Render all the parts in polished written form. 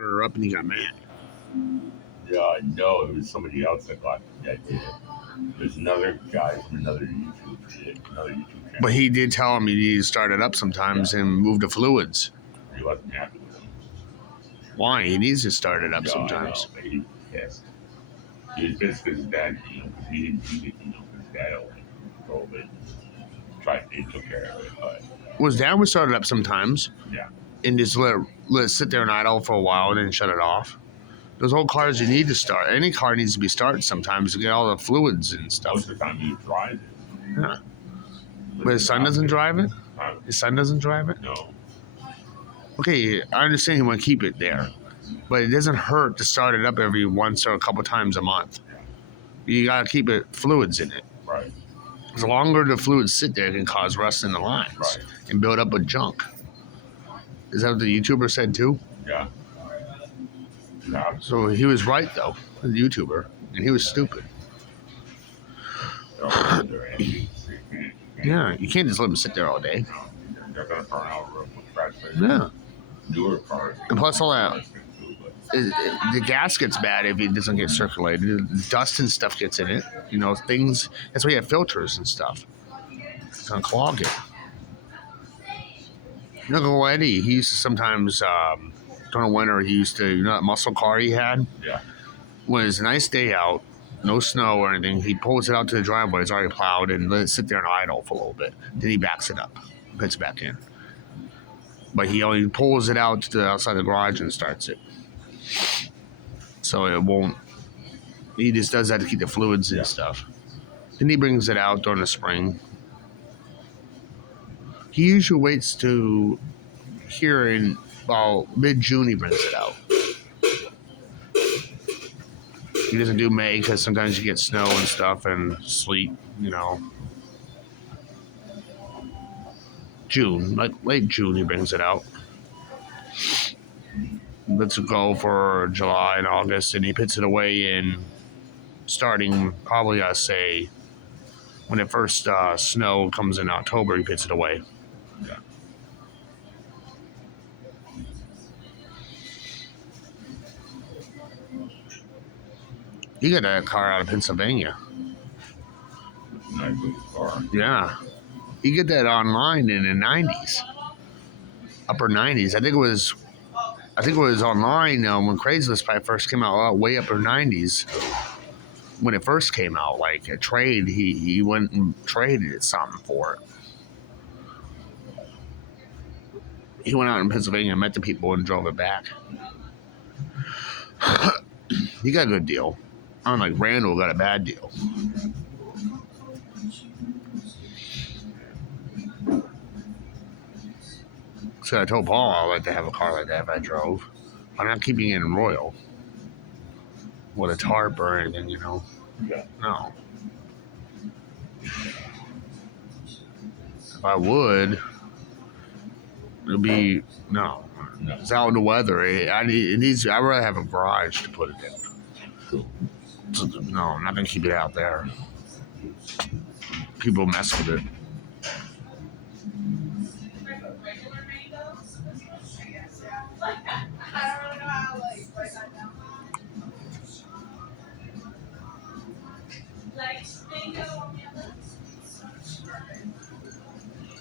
her up and he got mad. Yeah, I know it was somebody else that did it. There's another guy from another YouTube channel. But he did tell him he needed to start it up sometimes and move the fluids. He wasn't happy with him. Why? He needs to start it up Yeah, sometimes. I know, but he was pissed. He was pissed because his dad, because he didn't, his dad only drove it. He took care of it, but Well, his dad would start it up sometimes. Yeah. And just let it sit there and idle for a while and then shut it off. Those old cars you need to start. Any car needs to be started sometimes to get all the fluids and stuff. most of the time he drives it. Yeah. But his son doesn't drive it? His son doesn't drive it? No. Okay, I understand he want to keep it there. But it doesn't hurt to start it up every once or a couple times a month. You got to keep it fluids in it. Right. The longer the fluids sit there, it can cause rust in the lines Right. and build up with junk. Is that what the YouTuber said too? Yeah. Yeah. So he was right though, the YouTuber, and he was stupid. Yeah, you can't just let them sit there all day. They're going to burn out real quick. Yeah. Newer cars. And plus all that, the gas gets bad if it doesn't get circulated. The dust and stuff gets in it. You know, things. That's why you have filters and stuff. It's gonna clog it. You know, Uncle Eddie, he used to sometimes, during winter, he used to, you know that muscle car he had? Yeah. When it's a nice day out, no snow or anything, he pulls it out to the driveway, it's already plowed, and let it sit there and idle for a little bit. Then he backs it up, puts it back in. But he only pulls it out to the outside the garage and starts it. So it won't, he just does that to keep the fluids and stuff. Then he brings it out during the spring. He usually waits to here in about mid-June he brings it out. He doesn't do May because sometimes you get snow and stuff and sleet, you know. June, like late June he brings it out. Let's go for July and August, and he puts it away in starting probably, I say, when the first snow comes in October, he puts it away. Yeah. He got that car out of Pennsylvania. Nice car. Yeah. You get that online in the 90s. Upper 90s. I think it was online when Craigslist probably first came out, way upper 90s. When it first came out, like a trade, he went and traded something for it. He went out in Pennsylvania and met the people and drove it back. He got a good deal. Unlike Randall got a bad deal. So I told Paul I'd like to have a car like that if I drove. I'm not keeping it in Royal with a tarp or anything, you know. Yeah. No. If I would, it'd be no. It's out in the weather. I'd rather have a garage to put it in. So, no, I'm not gonna keep it out there. People mess with it.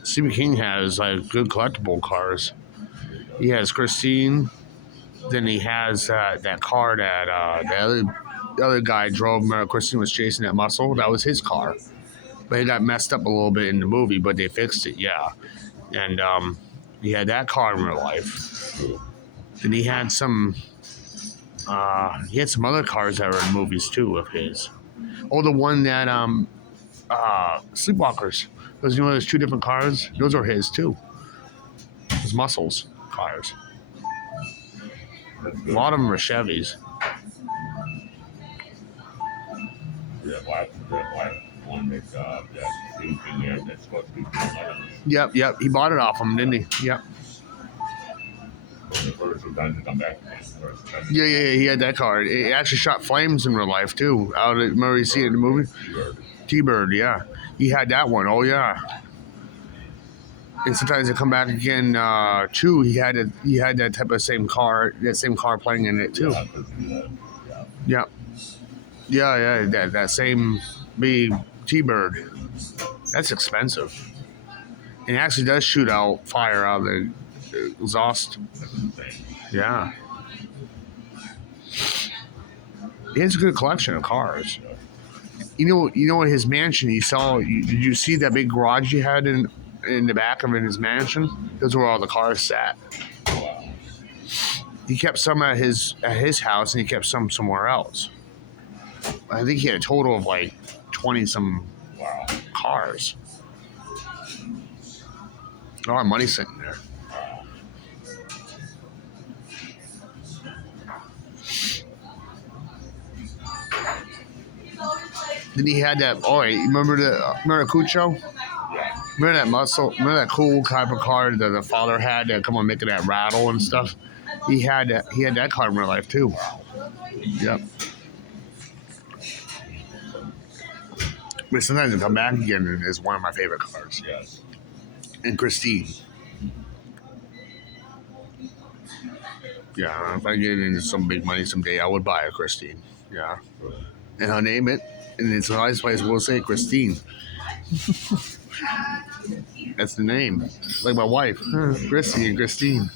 Stephen King has like good collectible cars. He has Christine. Then he has that car that the other guy drove. Christine was chasing that muscle. That was his car, but it got messed up a little bit in the movie. But they fixed it, yeah. And he had that car in real life. Then he had some. He had some other cars that were in movies too of his. Oh, the one that Sleepwalkers. Because you know there's two different cars. Those are his too. His muscles cars. A lot of them are Chevys. That one that Steve King had that's supposed to be Yep. He bought it off him, didn't he? Yep. The first time to come back. Yeah. He had that car. It actually shot flames in real life too. Remember you see it in the movie? T-Bird, yeah. He had that one. Oh yeah. And sometimes they come back again. Too. He had that type of same car, playing in it too. Yeah, Yeah. That same big T-Bird. That's expensive. And it actually does shoot out fire out of the exhaust. that's insane. Yeah. He has a good collection of cars. You know, in his mansion, did you see that big garage he had in the back of his mansion? Those were all the cars sat. Wow. He kept some at his house, and he kept some somewhere else. I think he had a total of like 20 some Wow. cars. A lot of money sitting there. Then he had that. Oh, remember Cucho? Yeah. Remember that muscle? Remember that cool type of car that the father had that come on making that rattle and stuff? He had that car in real life too. Yep. But sometimes it come back again and is one of my favorite cars. Yes. And Christine. Yeah, if I get into some big money someday, I would buy a Christine. Yeah. And I'll name it. And it's a nice place. We'll say Christine. That's the name. Like my wife. Christy and Christine.